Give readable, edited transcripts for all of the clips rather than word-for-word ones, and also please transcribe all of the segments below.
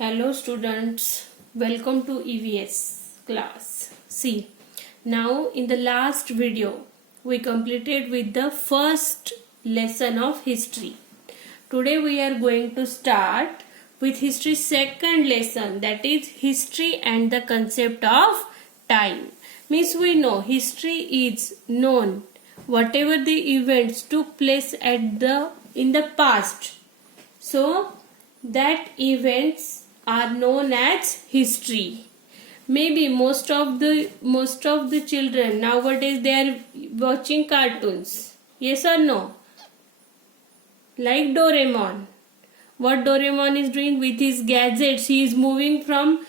Hello students, welcome to EVS class. See, now in the last video we completed with the first lesson of history. Today we are going to start with history second lesson, that is history and the concept of time. Means we know history is known whatever the events took place in the past. So that events are known as history. Maybe most of the children nowadays they are watching cartoons. Yes or no? Like Doraemon. What Doraemon is doing with his gadgets? He is moving from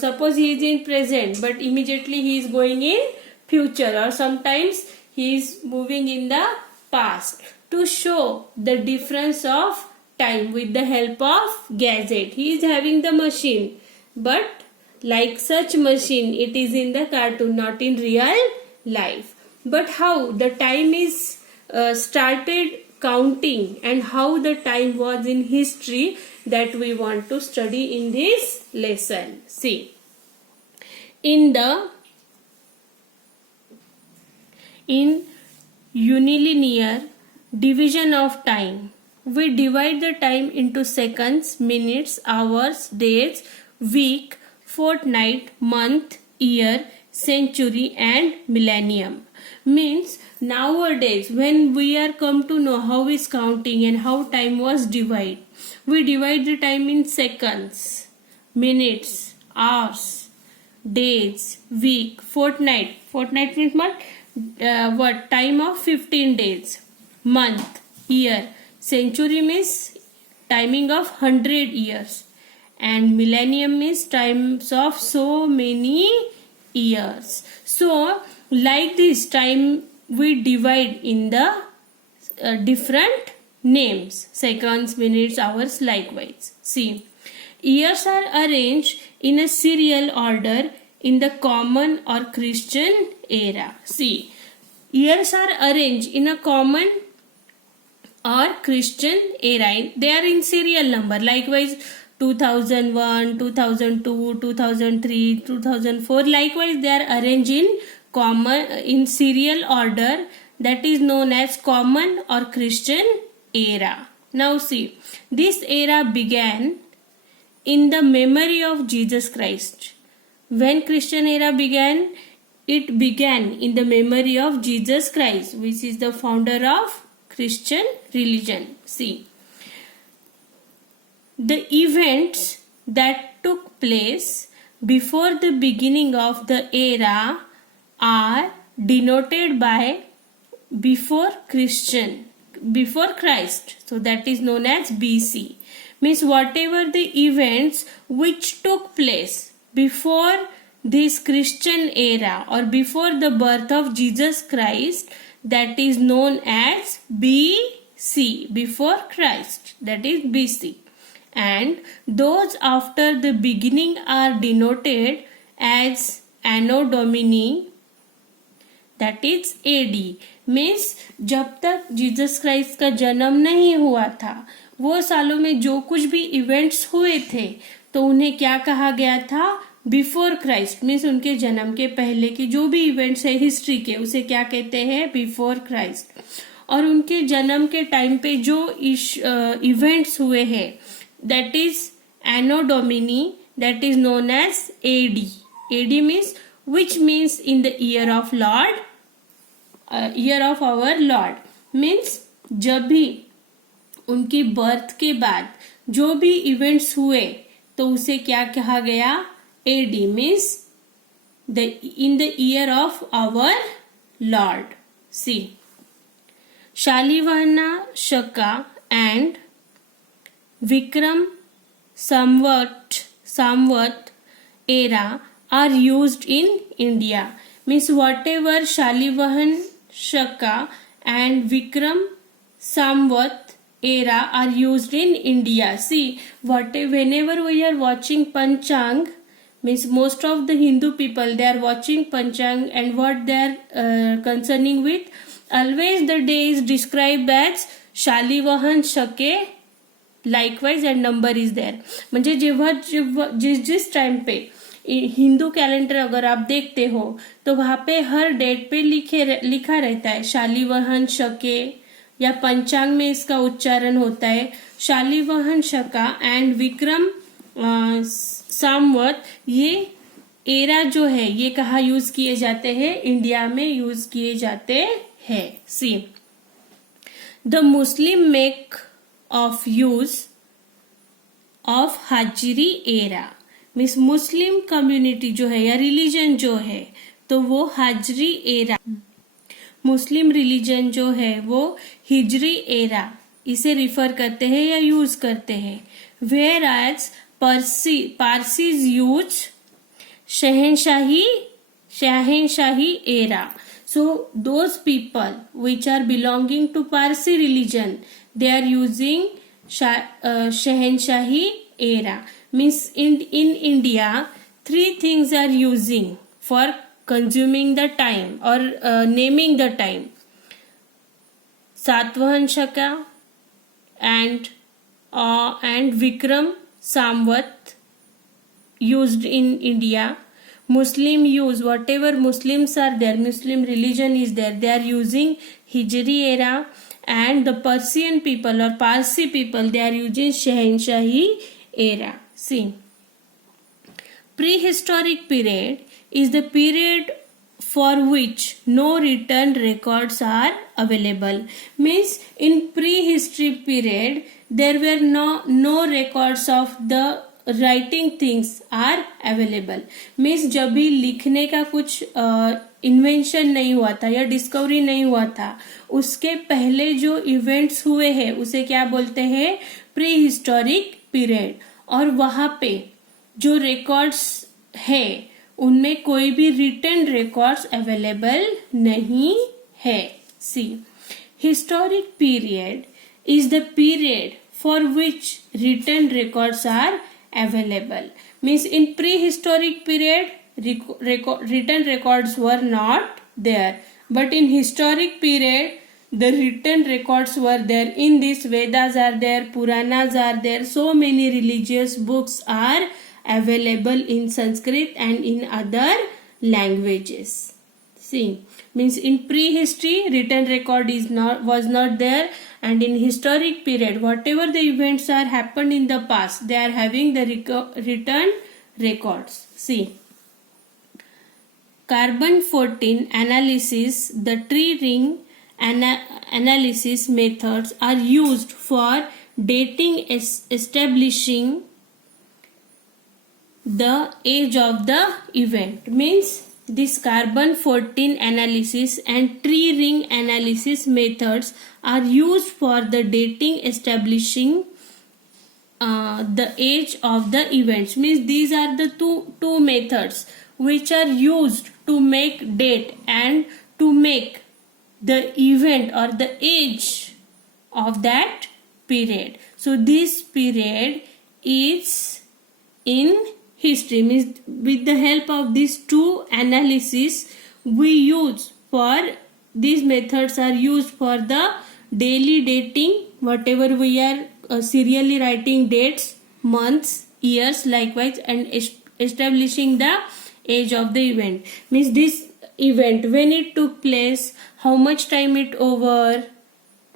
suppose he is in present, but immediately he is going in future, or sometimes he is moving in the past to show the difference of time with the help of gadget. He is having the machine, but like such machine it is in the cartoon, not in real life. But how the time is started counting and how the time was in history, that we want to study in this lesson. See, in unilinear division of time, we divide the time into seconds, minutes, hours, days, week, fortnight, month, year, century and millennium. Means nowadays when we are come to know how is counting and how time was divided, we divide the time in seconds, minutes, hours, days, week, fortnight. Fortnight means what? Time of 15 days. Month, year. Century means timing of 100 years. And millennium means times of so many years. So, like this time we divide in the different names. Seconds, minutes, hours, likewise. See, years are arranged in a serial order in the common or Christian era. See, years are arranged in a common or Christian era. They are in serial number. Likewise, 2001, 2002, 2003, 2004. Likewise, they are arranged in serial order, that is known as common or Christian era. Now see, this era began in the memory of Jesus Christ. When Christian era began, it began in the memory of Jesus Christ, which is the founder of Christian religion. See, the events that took place before the beginning of the era are denoted by before Christ. So that is known as BC. Means whatever the events which took place before this Christian era or before the birth of Jesus Christ, that is known as BC, before Christ, that is BC. And those after the beginning are denoted as Anno Domini, that is AD. Means जब तक Jesus Christ का जन्म नहीं हुआ था, वो सालों में जो कुछ भी इवेंट्स हुए थे तो उन्हें क्या कहा गया था? Before Christ. मीन्स उनके जन्म के पहले की जो भी इवेंट्स है हिस्ट्री के, उसे क्या कहते हैं? Before Christ. और उनके जन्म के टाइम पे जो इवेंट्स हुए हैं, that is anno domini, that is known as AD. AD means which means in the year of lord, year of our lord. Means जब भी उनकी बर्थ के बाद जो भी इवेंट्स हुए तो उसे क्या कहा गया? AD. Means in the year of our Lord. See, Shalivahana Shaka and Vikram Samvat era are used in India. Means whatever Shalivahan Shaka and Vikram Samvat era are used in India. See, whenever we are watching Panchang, means most of the Hindu people, they are watching Panchang, and what they are concerning with, always the day is described as Shalivahan Shake likewise and number is there. म्हणजे जेव्हा जेव्हा जिस time पे Hindu calendar अगर आप देखते हो तो वहां पे हर डेट पे लिखा रहता है शालिवाहन शके, या पंचांग में इसका उच्चारण होता है शालिवाहन शका एंड विक्रम संवत. ये एरा जो है ये कहाँ यूज किए जाते हैं? इंडिया में यूज किए जाते हैं. See the Muslim make of use of हाजिरी एरा, मीन्स मुस्लिम कम्युनिटी जो है या रिलीजन जो है तो वो हाजरी एरा, मुस्लिम रिलीजन जो है वो हिजरी एरा इसे रिफर करते हैं या यूज करते हैं. Whereas Parsis use Shahenshahi era. So those people which are belonging to Parsi religion, they are using Shahanshahi era. Means in India, three things are using for consuming the time or naming the time. Satvahan Shaka and Vikram Samvat used in India. Muslim use whatever Muslims are there, Muslim religion is there, they are using Hijri era, and the Persian people or Parsi people they are using Shahanshahi era. See, prehistoric period is the period for which no written records are available. Means in prehistory period there were no records of the writing things are available. Means जब भी लिखने का कुछ invention नहीं हुआ था या discovery नहीं हुआ था, उसके पहले जो इवेंट्स हुए हैं उसे क्या बोलते हैं? Pre historic period. और वहां पे जो रिकॉर्ड्स है उनमें कोई भी रिटन रिकॉर्ड्स अवेलेबल नहीं है. See, historic period is the period for which written records are available. Means in prehistoric period written records were not there, but in historic period the written records were there. In this Vedas are there, Puranas are there, so many religious books are available in Sanskrit and in other languages. See, means in prehistory written record was not there, and in historic period whatever the events are happened in the past they are having the written records. See, carbon 14 analysis, the tree ring analysis methods are used for dating establishing the age of the event. Means this carbon 14 analysis and tree ring analysis methods are used for the dating establishing the age of the events. Means these are the two methods which are used to make date and to make the event or the age of that period. So this period is in history. Means with the help of these two analysis we use for these methods are used for the daily dating, whatever we are serially writing dates, months, years, likewise, and establishing the age of the event. Means this event, when it took place, how much time it over.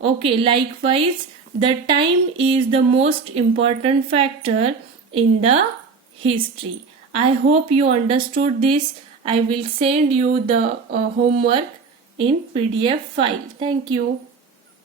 Okay, likewise the time is the most important factor in the history. I hope you understood this. I will send you the homework in PDF file. Thank you.